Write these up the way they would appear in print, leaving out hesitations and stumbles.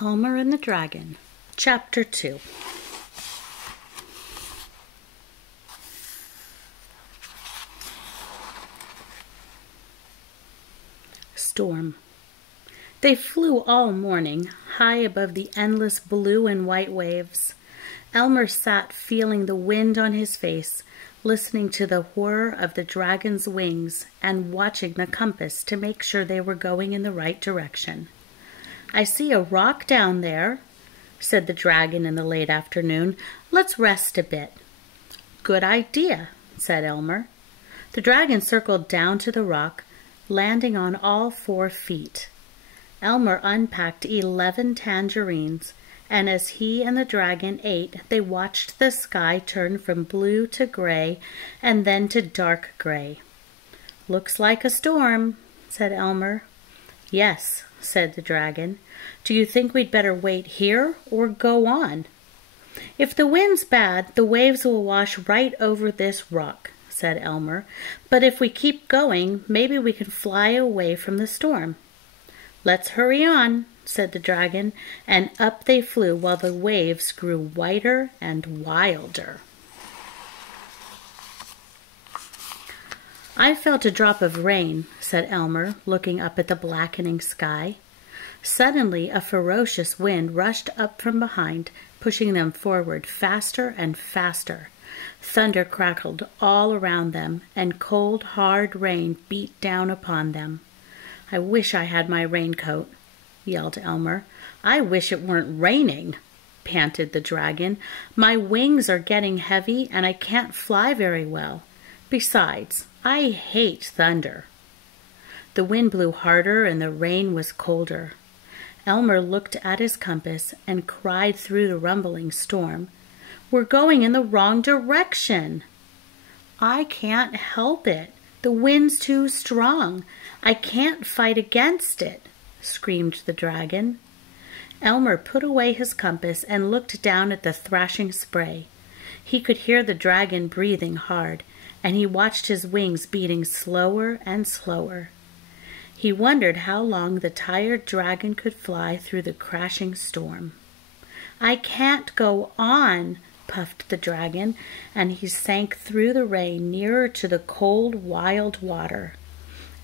Elmer and the Dragon, Chapter 2. Storm. They flew all morning, high above the endless blue and white waves. Elmer sat feeling the wind on his face, listening to the whir of the dragon's wings and watching the compass to make sure they were going in the right direction. "I see a rock down there," said the dragon in the late afternoon. "Let's rest a bit." "Good idea," said Elmer. The dragon circled down to the rock, landing on all 4 feet. Elmer unpacked 11 tangerines, and as he and the dragon ate, they watched the sky turn from blue to gray and then to dark gray. "Looks like a storm," said Elmer. "Yes," said the dragon. "Do you think we'd better wait here or go on?" "If the wind's bad, the waves will wash right over this rock," said Elmer. "But if we keep going, maybe we can fly away from the storm." "Let's hurry on," said the dragon, and up they flew while the waves grew whiter and wilder. "I felt a drop of rain," said Elmer, looking up at the blackening sky. Suddenly a ferocious wind rushed up from behind, pushing them forward faster and faster. Thunder crackled all around them, and cold, hard rain beat down upon them. "I wish I had my raincoat," yelled Elmer. "I wish it weren't raining," panted the dragon. "My wings are getting heavy, and I can't fly very well. Besides, I hate thunder." The wind blew harder and the rain was colder. Elmer looked at his compass and cried through the rumbling storm, "We're going in the wrong direction." "I can't help it. The wind's too strong. I can't fight against it," screamed the dragon. Elmer put away his compass and looked down at the thrashing spray. He could hear the dragon breathing hard, and he watched his wings beating slower and slower. He wondered how long the tired dragon could fly through the crashing storm. "I can't go on," puffed the dragon, and he sank through the rain nearer to the cold, wild water.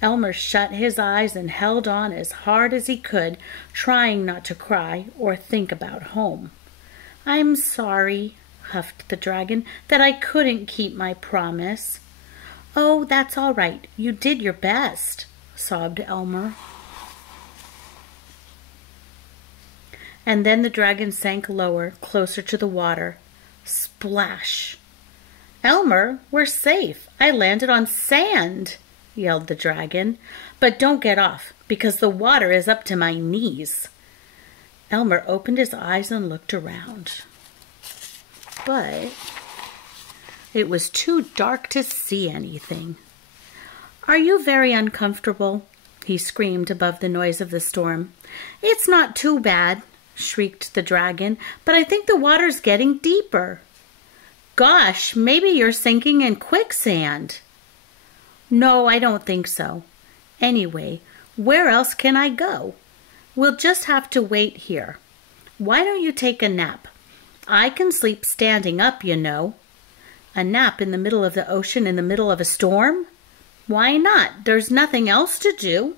Elmer shut his eyes and held on as hard as he could, trying not to cry or think about home. "I'm sorry," huffed the dragon, "that I couldn't keep my promise." "Oh, that's all right. You did your best," sobbed Elmer. And then the dragon sank lower, closer to the water. Splash! "Elmer, we're safe. I landed on sand," yelled the dragon. "But don't get off, because the water is up to my knees." Elmer opened his eyes and looked around. But it was too dark to see anything. "Are you very uncomfortable?" he screamed above the noise of the storm. "It's not too bad," shrieked the dragon, "but I think the water's getting deeper." "Gosh, maybe you're sinking in quicksand." "No, I don't think so. Anyway, where else can I go? We'll just have to wait here. Why don't you take a nap? I can sleep standing up, you know." "A nap in the middle of the ocean in the middle of a storm? Why not? There's nothing else to do."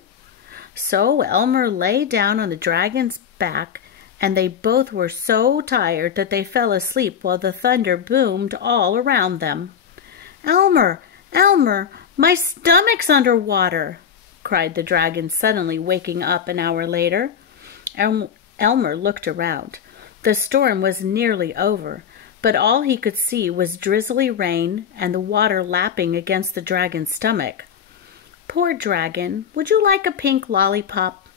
So Elmer lay down on the dragon's back, and they both were so tired that they fell asleep while the thunder boomed all around them. "Elmer! Elmer! My stomach's underwater!" cried the dragon, suddenly waking up an hour later. Elmer looked around. The storm was nearly over, but all he could see was drizzly rain and the water lapping against the dragon's stomach. "Poor dragon, would you like a pink lollipop?"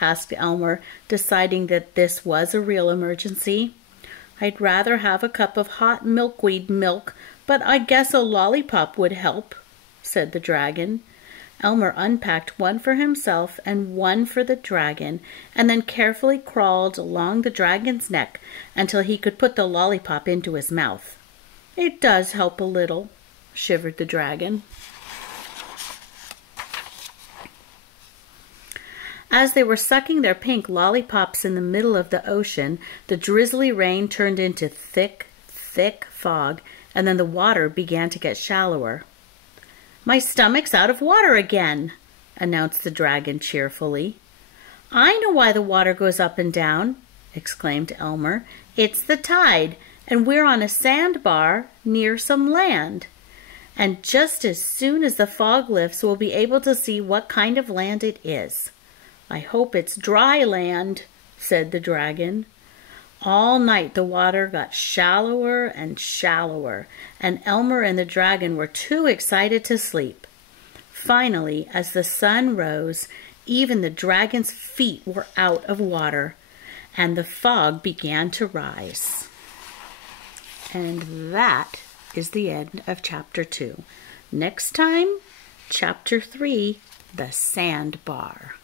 asked Elmer, deciding that this was a real emergency. "I'd rather have a cup of hot milkweed milk, but I guess a lollipop would help," said the dragon. Elmer unpacked one for himself and one for the dragon, and then carefully crawled along the dragon's neck until he could put the lollipop into his mouth. "It does help a little," shivered the dragon. As they were sucking their pink lollipops in the middle of the ocean, the drizzly rain turned into thick, thick fog, and then the water began to get shallower. "My stomach's out of water again," announced the dragon cheerfully. "I know why the water goes up and down," exclaimed Elmer. "It's the tide, and we're on a sandbar near some land. And just as soon as the fog lifts, we'll be able to see what kind of land it is. I hope it's dry land," said the dragon. All night the water got shallower and shallower, and Elmer and the dragon were too excited to sleep. Finally, as the sun rose, even the dragon's feet were out of water, and the fog began to rise. And that is the end of Chapter 2. Next time, Chapter 3, The Sandbar.